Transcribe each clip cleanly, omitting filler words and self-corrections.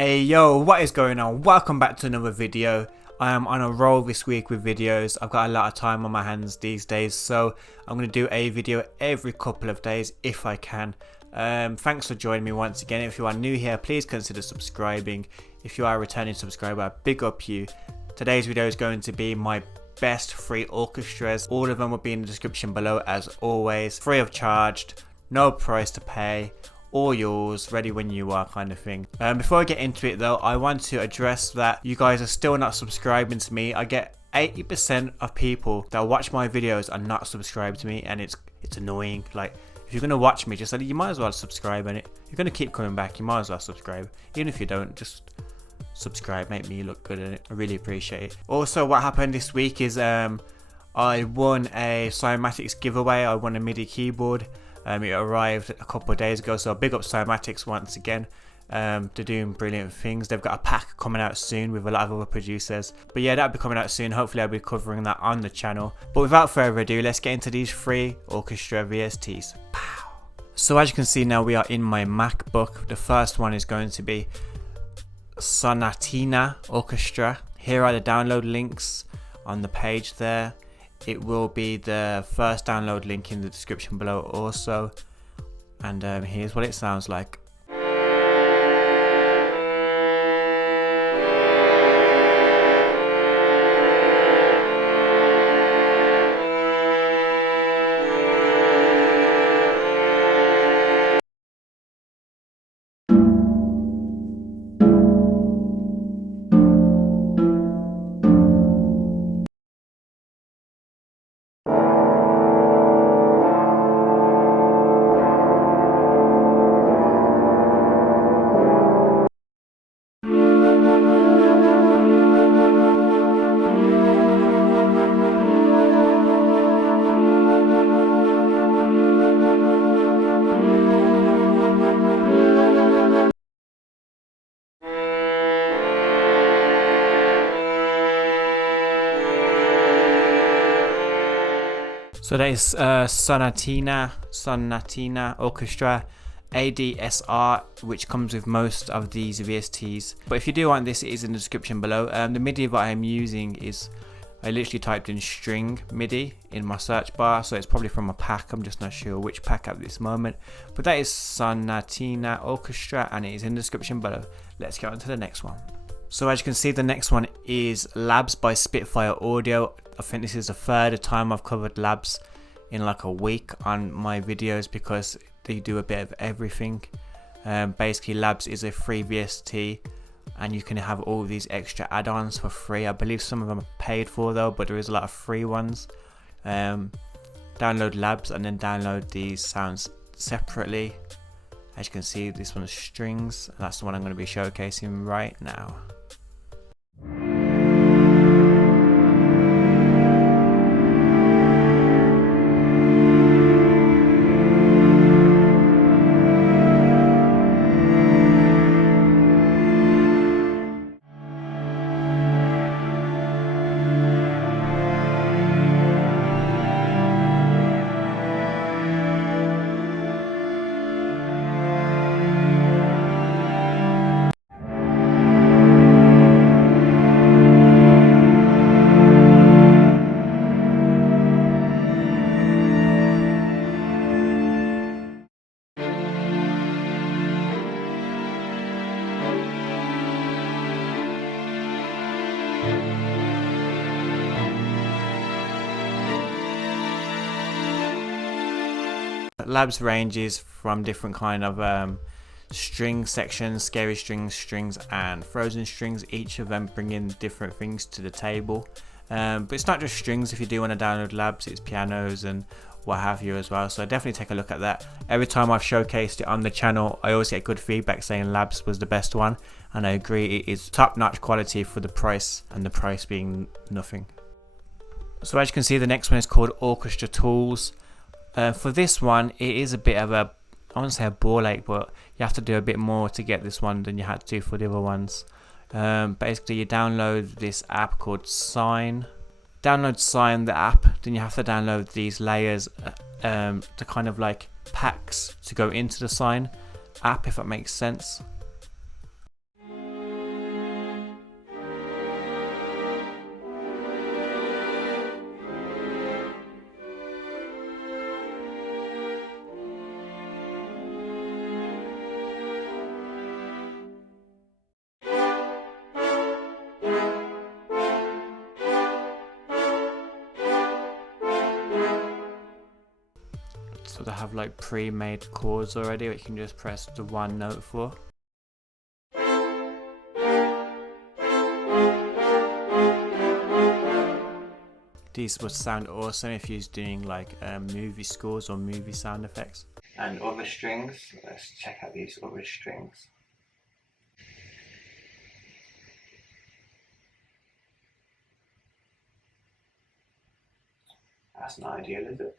Hey yo, what is going on? Welcome back to another video. I am on a roll this week with videos. I've got a lot of time on my hands these days, so I'm going to do a video every couple of days if I can. Thanks for joining me once again. If you are new here, please consider subscribing. If you are a returning subscriber, big up you. Today's video is going to be my best free orchestras. All of them will be in the description below as always. Free of charge, no price to pay. All yours, ready when you are, kind of thing. Before I get into it though, I want to address that you guys are still not subscribing to me. I get 80% of people that watch my videos are not subscribed to me, and it's annoying. Like, if you're gonna watch me, just you might as well subscribe. And you're gonna keep coming back, you might as well subscribe. Even if you don't, just subscribe, make me look good in it. I really appreciate it. Also, what happened this week is I won a Cymatics giveaway. I won a MIDI keyboard. It arrived a couple of days ago, so big up Cymatics once again. They're doing brilliant things. They've got a pack coming out soon with a lot of other producers. But yeah, that'll be coming out soon. Hopefully I'll be covering that on the channel. But without further ado, let's get into these three Orchestra VSTs. Pow! So as you can see now, we are in my MacBook. The first one is going to be Sonatina Orchestra. Here are the download links on the page there. It will be the first download link in the description below also. And here's what it sounds like. So that is Sonatina Orchestra ADSR, which comes with most of these VSTs. But if you do want this, it is in the description below. The MIDI that I am using is, I literally typed in string MIDI in my search bar, so it's probably from a pack. I'm just not sure which pack at this moment. But that is Sonatina Orchestra, and it is in the description below. Let's get on to the next one. So as you can see, the next one is Labs by Spitfire Audio. I think this is the third time I've covered Labs in like a week on my videos because they do a bit of everything. Basically, Labs is a free VST, and you can have all these extra add-ons for free. I believe some of them are paid for though, but there is a lot of free ones. Download Labs and then download these sounds separately. As you can see, this one's strings. That's the one I'm going to be showcasing right now. Labs ranges from different kind of string sections, scary strings, and frozen strings. Each of them bring in different things to the table. But it's not just strings. If you do want to download Labs, it's pianos and what have you as well. So definitely take a look at that. Every time I've showcased it on the channel, I always get good feedback saying Labs was the best one, and I agree. It is top-notch quality for the price, and the price being nothing. So as you can see, the next one is called Orchestra Tools. For this one, it is a bit of a, I won't say a ball ache, but you have to do a bit more to get this one than you had to for the other ones. Basically, you download this app called Sign. Download Sign, the app, then you have to download these layers to kind of like packs to go into the Sign app, if that makes sense. so they have like pre-made chords already, which you can just press the one note for. These would sound awesome if you're doing like movie scores or movie sound effects. And other strings, let's check out these other strings. That's not ideal, is it?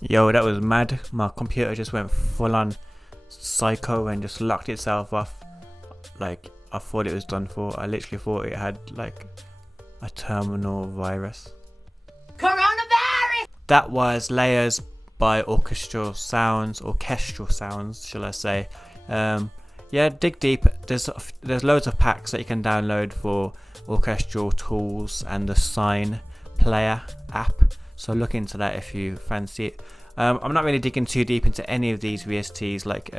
Yo, that was mad. My computer just went full on psycho and just locked itself off. Like, I thought it was done for. I literally thought it had like a terminal virus. Coronavirus! That was Layers by Orchestra Sounds, shall I say. Yeah, dig deep. There's loads of packs that you can download for Orchestra Tools and the Sign Player app. So look into that if you fancy it. I'm not really digging too deep into any of these VSTs, like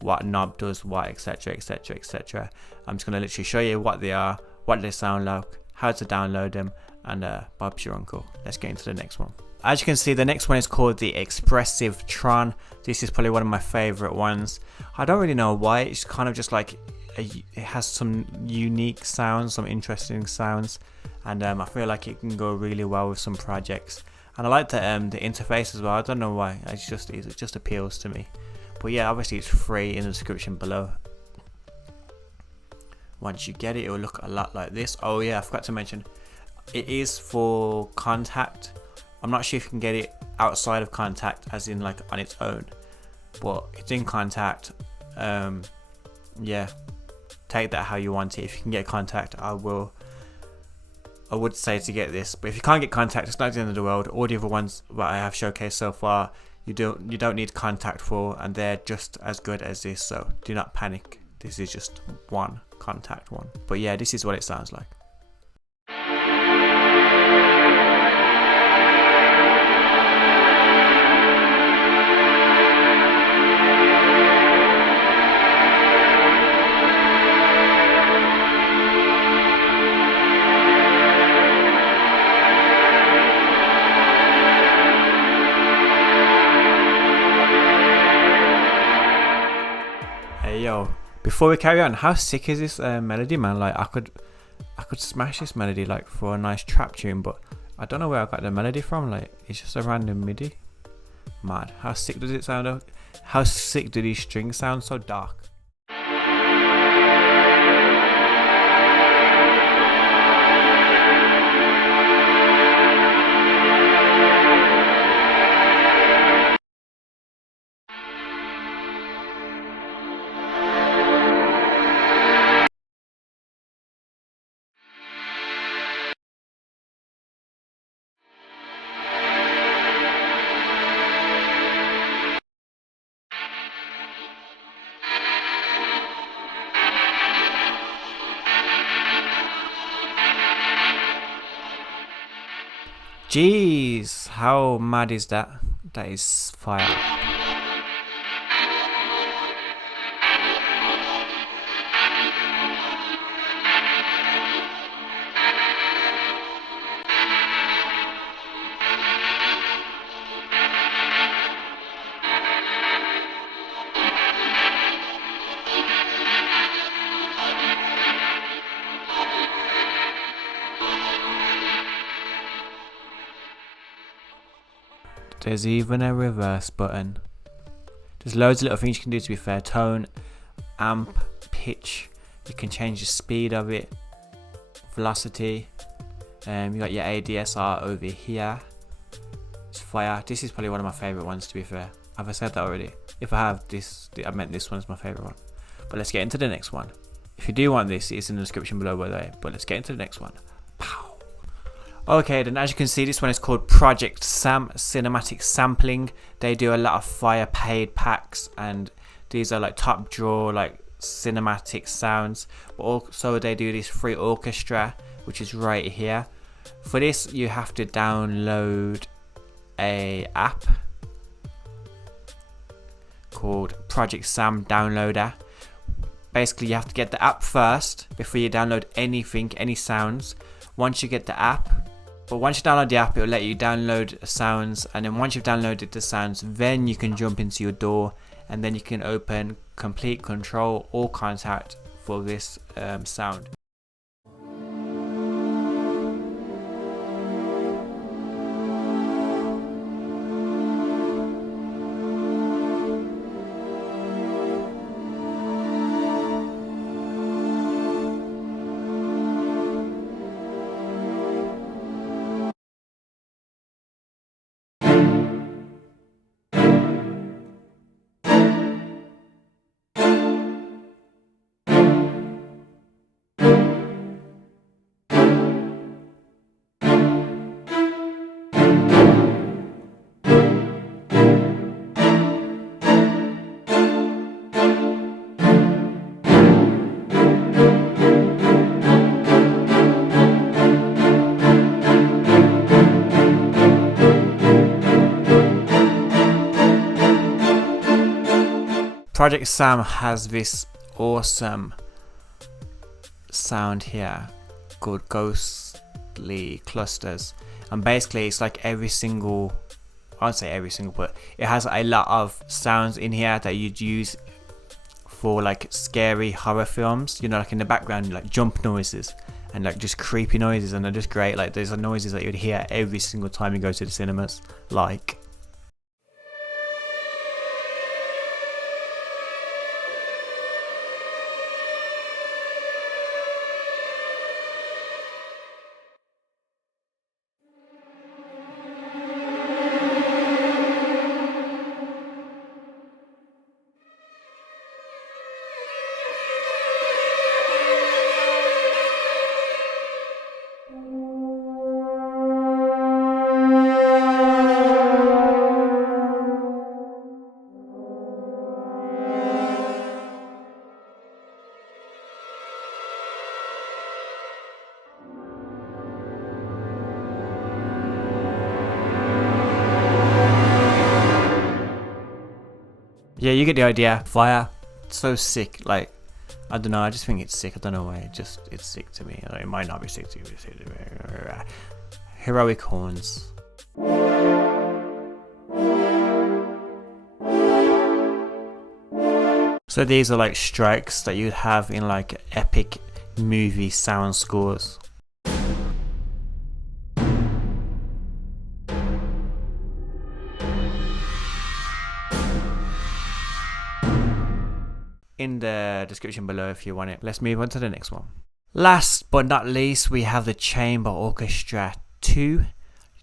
what knob does what, etc, etc, etc. I'm just going to literally show you what they are, what they sound like, how to download them, and Bob's your uncle. Let's get into the next one. As you can see, the next one is called the Expressive Tron. This is probably one of my favorite ones. I don't really know why. It's kind of just like it has some unique sounds, some interesting sounds, and I feel like it can go really well with some projects. And I like the interface as well. I don't know why. It just appeals to me. But yeah, obviously it's free in the description below. Once you get it, it will look a lot like this. Oh yeah, I forgot to mention, it is for Contact. I'm not sure if you can get it outside of Contact, as in like on its own, but it's in Contact. Yeah, take that how you want it. If you can get Contact, I would say to get this, but if you can't get Contact, it's not the end of the world. All the other ones that I have showcased so far, you don't need Contact for, and they're just as good as this, so do not panic. This is just one Contact one. But yeah, this is what it sounds like. Yo, before we carry on, how sick is this melody, man? Like I could smash this melody like for a nice trap tune, but I don't know where I got the melody from. Like it's just a random MIDI. Mad. How sick does it sound? How sick do these strings sound? So dark. Jeez, how mad is that? That is fire. There's even a reverse button. There's loads of little things you can do, to be fair. Tone, amp, pitch. You can change the speed of it, velocity. You got your ADSR over here. It's fire. This is probably one of my favorite ones, to be fair. Have I said that already? If I have, I meant this one is my favorite one. But let's get into the next one. If you do want this, it's in the description below, by the way. But let's get into the next one. Pow. Okay, then as you can see, this one is called Project Sam Cinematic Sampling. They do a lot of fire paid packs, and these are like top draw, like cinematic sounds. But also they do this free orchestra, which is right here. For this, you have to download a app called Project Sam Downloader. Basically, you have to get the app first before you download anything, any sounds. Once you get the app, But once you download the app, it will let you download sounds, and then once you've downloaded the sounds, then you can jump into your DAW, and then you can open complete control or contact for this sound. Project Sam has this awesome sound here called ghostly clusters, and basically it's like every single, I won't say every single, but it has a lot of sounds in here that you'd use for like scary horror films, you know, like in the background, like jump noises and like just creepy noises, and they're just great. Like there's noises that you'd hear every single time you go to the cinemas, like yeah, you get the idea. Fire, so sick. Like, I don't know, I just think it's sick. I don't know why, it's sick to me. It might not be sick to you. Heroic horns. So these are like strikes that you'd have in like epic movie sound scores. In the description below if you want it. Let's move on to the next one. Last but not least, we have the Chamber Orchestra 2.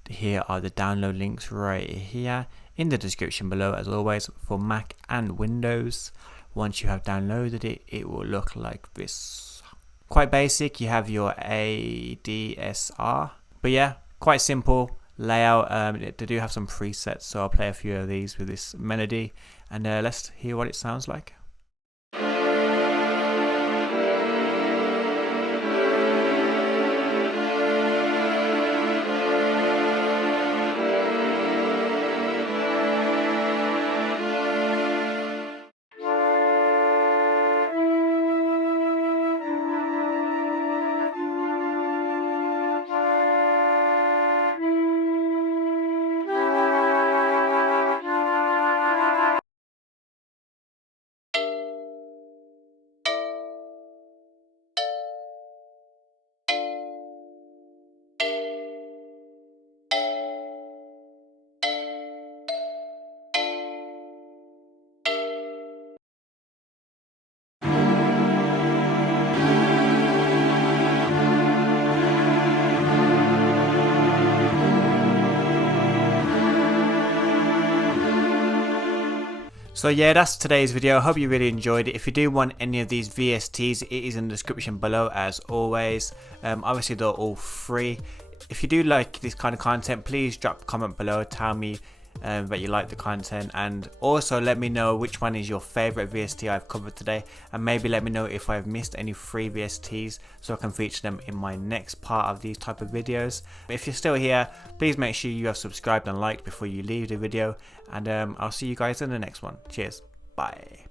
Here are the download links right here in the description below, as always, for Mac and Windows. Once you have downloaded it, it will look like this. Quite basic. You have your ADSR, but yeah, quite simple layout. They do have some presets, so I'll play a few of these with this melody, and let's hear what it sounds like. So yeah, that's today's video. I hope you really enjoyed it. If you do want any of these VSTs, it is in the description below as always. Obviously they're all free. If you do like this kind of content, please drop a comment below, tell me that you like the content, and also let me know which one is your favorite VST I've covered today, and maybe let me know if I've missed any free VSTs so I can feature them in my next part of these type of videos. If you're still here, please make sure you have subscribed and liked before you leave the video, and I'll see you guys in the next one. Cheers, bye.